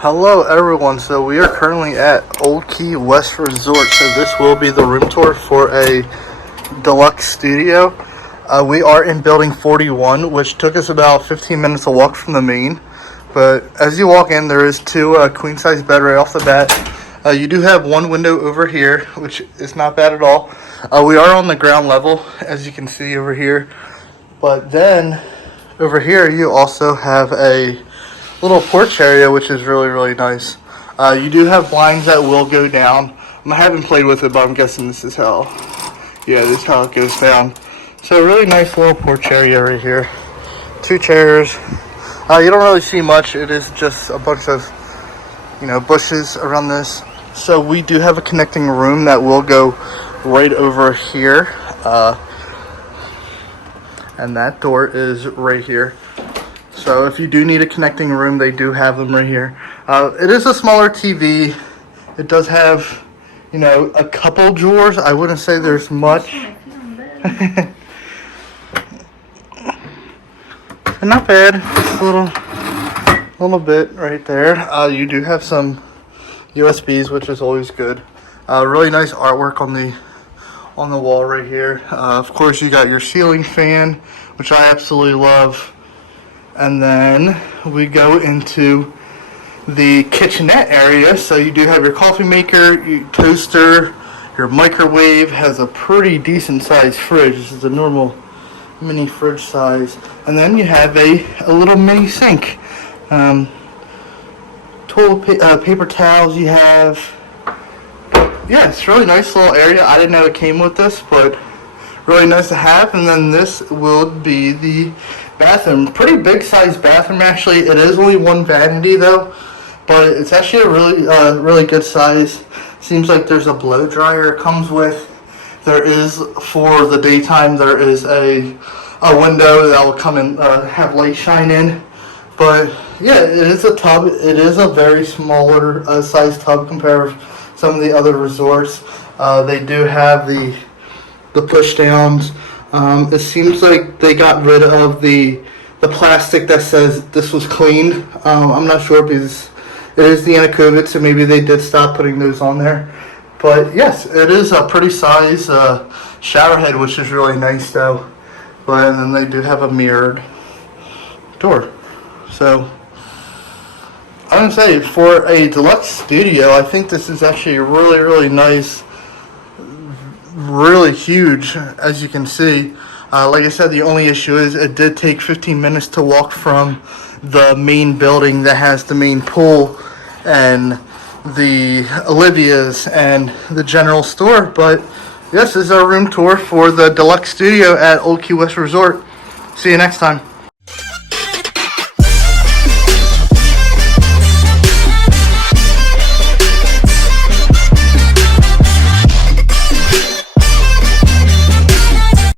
Hello everyone, so we are currently at Old Key West Resort, so this will be the room tour for a deluxe studio. We are in building 41, which took us about 15 minutes to walk from the main, but as you walk in there is two queen size bed right off the bat. You do have one window over here, which is not bad at all. We are on the ground level, as you can see over here, but then over here you also have a little porch area, which is really nice. You do have blinds that will go down. I haven't played with it, but I'm guessing this is how this is how it goes down. So really nice little porch area right here. Two chairs. You don't really see much. It is just a bunch of bushes around this. So we do have a connecting room that will go right over here, and that door is right here. So if you do need a connecting room, they do have them right here. It is a smaller TV. It does have, a couple drawers. I wouldn't say there's much. Not bad. Just a little bit right there. You do have some USBs, which is always good. Really nice artwork on the wall right here. Of course, you got your ceiling fan, which I absolutely love. And then we go into the kitchenette area. So you do have your coffee maker, your toaster, your microwave, has a pretty decent sized fridge. This is a normal mini fridge size. And then you have a little mini sink. Paper towels you have. Yeah, it's a really nice little area. I didn't know it came with this, but really nice to have. And then this will be the bathroom. Pretty big size bathroom actually. It is only one vanity though, but it's actually a really good size. Seems like there's a blow dryer it comes with. There is, for the daytime, there is a window that will come and have light shine in. But yeah, it is a tub. It is a very smaller size tub compared to some of the other resorts. They do have the push downs. It seems like they got rid of the plastic that says this was cleaned. I'm not sure because it is the end of COVID, so maybe they did stop putting those on there. But yes, it is a pretty size shower head, which is really nice though. But then they do have a mirrored door. So I'm gonna say, for a deluxe studio, I think this is actually really nice. Really huge, as you can see. Like I said, the only issue is it did take 15 minutes to walk from the main building that has the main pool and the Olivia's and the general store. But yes, this is our room tour for the deluxe studio at Old Key West Resort. See you next time.